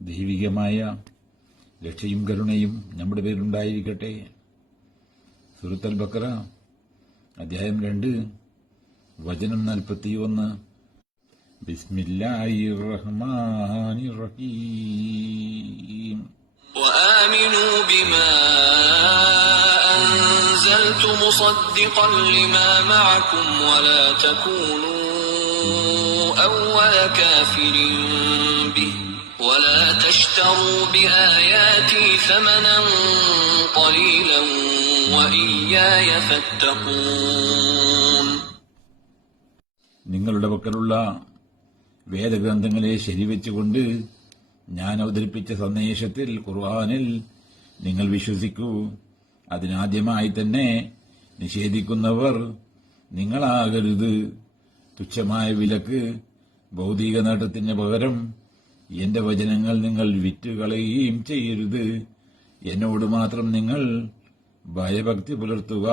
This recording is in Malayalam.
ദൈവികമായ രക്ഷയും കരുണയും നമ്മുടെ പേരിലുണ്ടായിരിക്കട്ടെ. സൂറത്ത് അൽ ബഖറ അധ്യായം 2 വചനം 41. ബിസ്മില്ലാഹിർ റഹ്മാനിർ റഹീം. وآمنوا بما أنزلت مصدقا لما معكم ولا تكونوا أول كافر به ولا تشتروا بآياتي ثمنا قليلا وإياي فاتقون. നിങ്ങളുടെ പക്കലുള്ള വേദഗ്രന്ഥങ്ങളെ ശരിവെച്ചുകൊണ്ട് ഞാൻ അവതരിപ്പിച്ച സന്ദേശത്തിൽ ഖുർആനിൽ നിങ്ങൾ വിശ്വസിക്കൂ. അതിനാദ്യമായി തന്നെ നിഷേധിക്കുന്നവർ നിങ്ങളാകരുത്. തുച്ഛമായ വിലക്ക് ഭൗതിക നേട്ടത്തിന് പകരം എന്റെ വചനങ്ങൾ നിങ്ങൾ വിറ്റുകളയുകയും ചെയ്യരുത്. എന്നോട് മാത്രം നിങ്ങൾ ഭയഭക്തി പുലർത്തുക.